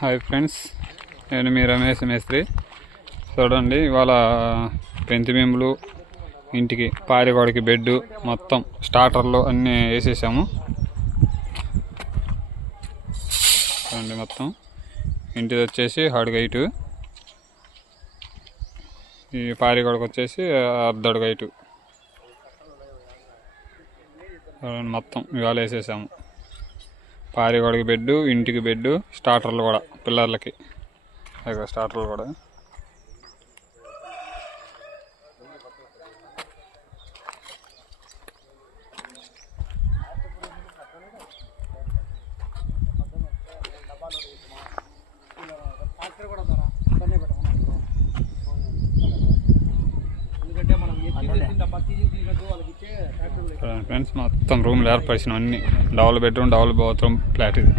Hi friends, నేను మీ రమేష్ మేస్త్రి. చూడండి, ఇవాళ పెంతి భీములు, ఇంటికి పారిగోడకి బెడ్, మొత్తం స్టార్టర్లు అన్నీ వేసేసాము. చూడండి, మొత్తం ఇంటిది వచ్చేసి హడుగైటు, ఈ పారిగోడకు వచ్చేసి అర్ధడుగైటు. మొత్తం ఇవాళ వేసేసాము. పారిగోడకి బెడ్, ఇంటికి బెడ్, స్టార్టర్లు కూడా పిల్లర్లకి. అదే స్టార్టర్లు కూడా ఫ్రెండ్స్. మొత్తం రూమ్లు ఏర్పరిచినాం, అన్ని double bedroom, double bathroom flat ఇది.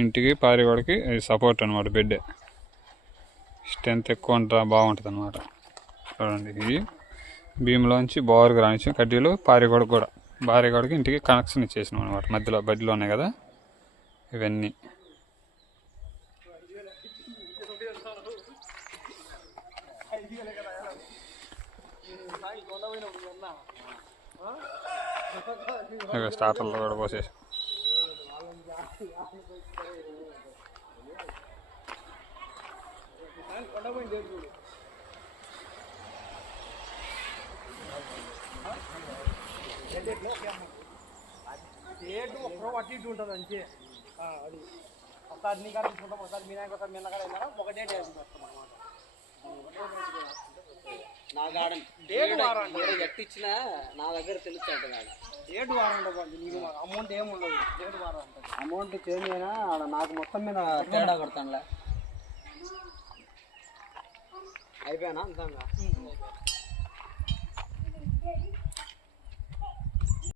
ఇంటికి పారిగోడకి సపోర్ట్ అనమాట. బెడ్ స్ట్రెంత్ ఎక్కువ బాగుంటుంది అనమాట. చూడండి, ఇది భీములోంచి బోర్కి రానిచ్చిన కడ్డీలు పారిగోడకు కూడా, పారిగోడకి ఇంటికి కనెక్షన్ ఇచ్చేసినాం అనమాట. మధ్యలో బెడ్లు ఉన్నాయి కదా ఇవన్నీ. స్టార్టర్లో కూడా పోసేసి అటు ఇటు ఉంటుంది అంతే. అది ఒకసారి నీ కాడ తీసుకుంటాం, ఒకసారి మీ నాయకు, ఒకసారి మీ కాడ వెళ్ళారా, ఒకటే డేట్ పెడతాం అనమాట. నా గార్డెన్ ఎట్ ఇచ్చినా నా దగ్గర తెలుస్తాడు. డేట్ వారం ఉంటుంది, నీకు అమౌంట్ ఏమి ఉండదు. డేట్ వారం ఉంటుంది. అమౌంట్ చేంజ్ అయినా నాకు మొత్తం మీద తేడా కొడతానులే. అయిపోయానా అంతంగా?